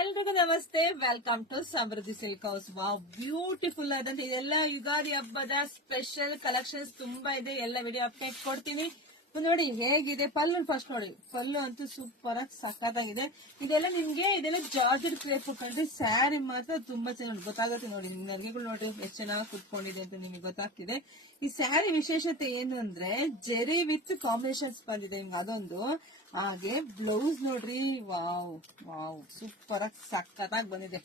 ಎಲ್ರಿಗೂ ನಮಸ್ತೆ. Welcome to Samruddhi silk house. Wow, beautiful ಆದಂತ ಇದೆಲ್ಲ ಯುಗಾದಿ ಹಬ್ಬದ ಸ್ಪೆಷಲ್ ಕಲೆಕ್ಷನ್ಸ್ ತುಂಬಾ ಇದೆ. ಎಲ್ಲ ವಿಡಿಯೋ ಅಪ್ಡೇಟ್ ಕೊಡ್ತೀನಿ. ನೋಡಿ ಹೇಗಿದೆ ಪಲ್ಲು. ಫಸ್ಟ್ ನೋಡಿ, ಪಲ್ಲು ಅಂತೂ ಸೂಪರ್ ಆಗಿ ಸಖತ್ತಾಗಿದೆ. ಇದೆಲ್ಲ ಜಾರ್ಜೆಟ್ ಕ್ರೇಪ್ ಕಂಡ್ರಿ. ಸ್ಯಾರಿ ಮಾತ್ರ ತುಂಬಾ ಚೆನ್ನಾಗಿ ಗೊತ್ತಾಗುತ್ತೆ. ನೋಡಿ ನಿಮ್ಗೆ ನರಿಗೆಗಳು ನೋಡಿ ಎಷ್ಟು ಚೆನ್ನಾಗಿ ಕುತ್ಕೊಂಡಿದೆ ಅಂತ ನಿಮಗೆ ಗೊತ್ತಾಗ್ತಿದೆ. ಈ ಸ್ಯಾರಿ ವಿಶೇಷತೆ ಏನು ಅಂದ್ರೆ ಜೆರಿ ವಿತ್ ಕಾಂಬಿನೇಷನ್ಸ್ ಬಂದಿದೆ ನಿಮ್ಗೆ ಅದೊಂದು. ಹಾಗೆ ಬ್ಲೌಸ್ ನೋಡ್ರಿ, ವಾವ್ ವಾವ್ ಸೂಪರ್ ಆಗಿ ಸಖತ್ತಾಗಿ ಬಂದಿದೆ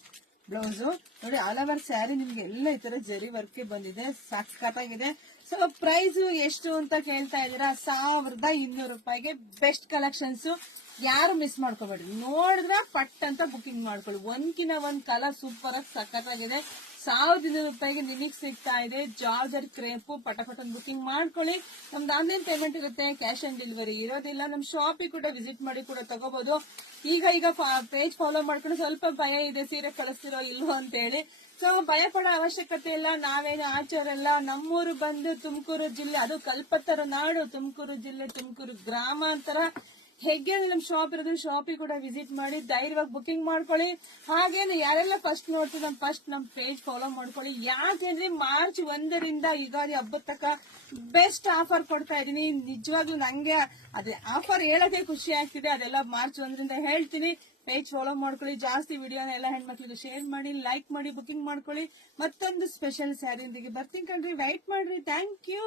ಬ್ಲೌಸ್. ನೋಡಿ ಆಲ್ ಓವರ್ ಸ್ಯಾರಿ ನಿಮ್ಗೆ ಎಲ್ಲ ಈ ತರ ಜರಿ ವರ್ಕ್ ಬಂದಿದೆ, ಸಖತ್ತಾಗಿದೆ. ಸೊ ಪ್ರೈಸ್ ಎಷ್ಟು ಅಂತ ಕೇಳ್ತಾ ಇದೀರಾ? 1200 ರೂಪಾಯಿಗೆ ಬೆಸ್ಟ್ ಕಲೆಕ್ಷನ್ಸ್. ಯಾರು ಮಿಸ್ ಮಾಡ್ಕೋಬೇಡ್ರಿ. ನೋಡಿದ್ರೆ ಪಟ್ ಅಂತ ಬುಕಿಂಗ್ ಮಾಡ್ಕೊಳ್ಳಿ. ಒಂದ್ಕಿನ ಒಂದ್ ಕಲರ್ ಸೂಪರ್ ಆಗಿ ಸಖತ್ತಾಗಿದೆ. 1200 ರೂಪಾಯಿಗೆ ನಿಮಗೆ ಸಿಗ್ತಾ ಇದೆ. ಜಾರ್ಜರ್ ಕ್ರೇಪ್. ಪಟಪಟನ್ ಬುಕಿಂಗ್ ಮಾಡ್ಕೊಳ್ಳಿ. ನಮ್ದು ಆನ್ಲೈನ್ ಪೇಮೆಂಟ್ ಇರುತ್ತೆ, ಕ್ಯಾಶ್ ಆನ್ ಡೆಲಿವರಿ ಇರೋದಿಲ್ಲ. ನಮ್ ಶಾಪಿಗೆ ಕೂಡ ವಿಸಿಟ್ ಮಾಡಿ ಕೂಡ ತಗೋಬಹುದು. ಈಗ ಪೇಜ್ ಫಾಲೋ ಮಾಡ್ಕೊಂಡು ಸ್ವಲ್ಪ ಭಯ ಇದೆ, ಸೀರೆ ಕಳಿಸ್ತಿರೋ ಇಲ್ವೋ ಅಂತ ಹೇಳಿ. ಸೊ ಭಯ ಪಡೋ ಅವಶ್ಯಕತೆ ಇಲ್ಲ. ನಾವೇನು ಆಚಾರಲ್ಲ. ನಮ್ಮೂರು ಬಂದು ತುಮಕೂರು ಜಿಲ್ಲೆ, ಅದು ಕಲ್ಪತ್ತರ ನಾಡು, ತುಮಕೂರು ಜಿಲ್ಲೆ, ತುಮಕೂರು ಗ್ರಾಮಾಂತರ ಹೆಗ್ಗೆಯಲ್ಲಿ ನಮ್ ಶಾಪ್ ಇರೋದು. ಶಾಪಿಗೆ ಕೂಡ ವಿಸಿಟ್ ಮಾಡಿ ಧೈರ್ಯವಾಗಿ ಬುಕಿಂಗ್ ಮಾಡ್ಕೊಳ್ಳಿ. ಹಾಗೇನು ಯಾರೆಲ್ಲ ಫಸ್ಟ್ ನೋಡ್ತೀವಿ ಫಸ್ಟ್ ನಮ್ ಪೇಜ್ ಫಾಲೋ ಮಾಡ್ಕೊಳ್ಳಿ. ಯಾಕಂದ್ರೆ ಮಾರ್ಚ್ 1ರಿಂದ ಯುಗಾದಿ ಹಬ್ಬದ ತನಕ ಬೆಸ್ಟ್ ಆಫರ್ ಕೊಡ್ತಾ ಇದೀನಿ. ನಿಜವಾಗ್ಲೂ ನಂಗೆ ಅದೇ ಆಫರ್ ಹೇಳೋದೇ ಖುಷಿ ಆಗ್ತಿದೆ. ಅದೆಲ್ಲ ಮಾರ್ಚ್ 1ರಿಂದ ಹೇಳ್ತೀನಿ. ಪೇಜ್ ಫಾಲೋ ಮಾಡ್ಕೊಳ್ಳಿ. ಜಾಸ್ತಿ ವಿಡಿಯೋನ ಎಲ್ಲ ಹೆಣ್ಮಕ್ಳಿಗೆ ಶೇರ್ ಮಾಡಿ, ಲೈಕ್ ಮಾಡಿ, ಬುಕಿಂಗ್ ಮಾಡ್ಕೊಳ್ಳಿ. ಮತ್ತೊಂದು ಸ್ಪೆಷಲ್ ಸ್ಯಾರಿಯೊಂದಿಗೆ ಬರ್ತೀನಿ ಕಣ್ರಿ. ವೈಟ್ ಮಾಡ್ರಿ. Thank you.